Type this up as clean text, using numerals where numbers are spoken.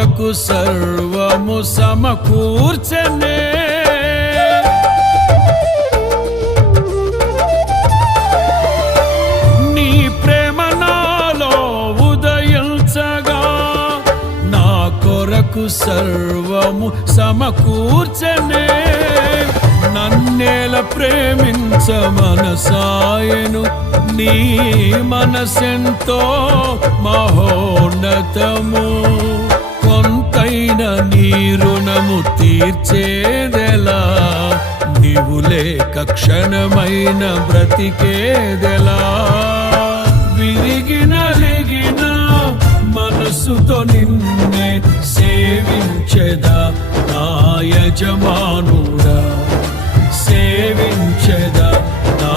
కొరకు సర్వము సమకూర్చనే. నీ ప్రేమ నాలో ఉదయించగా నా కొరకు సర్వము సమకూర్చనే. నన్నేల ప్రేమించ మనసాయను, నీ మనసెంతో మహోన్నతము. కొంతైన నీ రుణము తీర్చేదెలా, నీవు లేక క్షణమైన బ్రతికేదెలా. విరిగిన లెగిన మనసుతో నిన్నే సేవించెదా నా యజమానుడా, సేవించెదా నా